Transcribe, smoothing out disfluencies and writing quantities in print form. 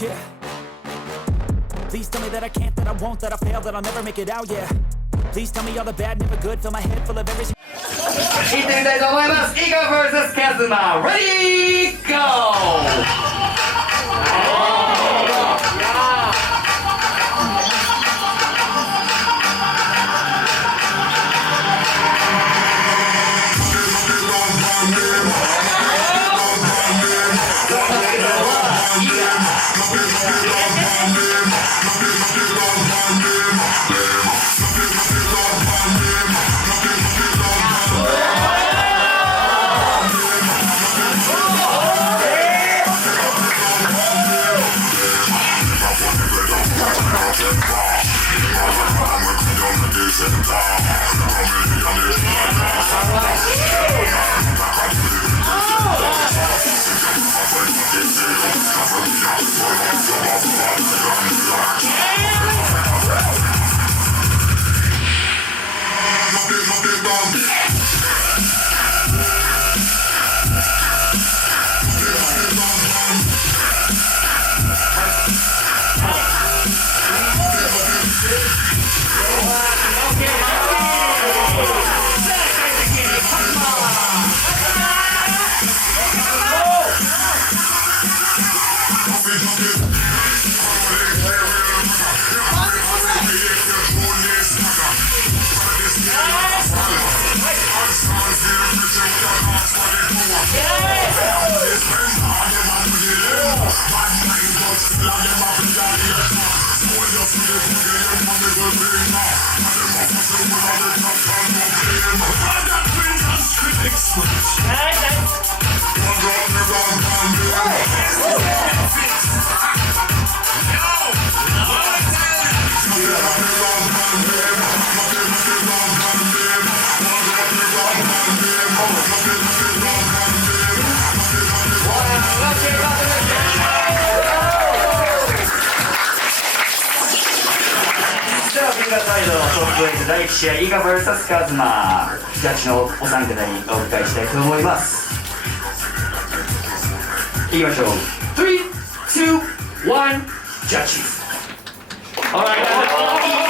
Yeah. Please tell me that I can't, that I won't, that I fail, that I'll never make it out, yeah. Please tell me all the bad, never good, fill my head full of everything. 行ってみたいと思います。イガ vs カズマ Ready Go!サイドのトップ8第1試合イガ vs カズマ、ジャッジのお三方にお迎えしたいと思います。いきましょう。3、2、1、ジャッジ。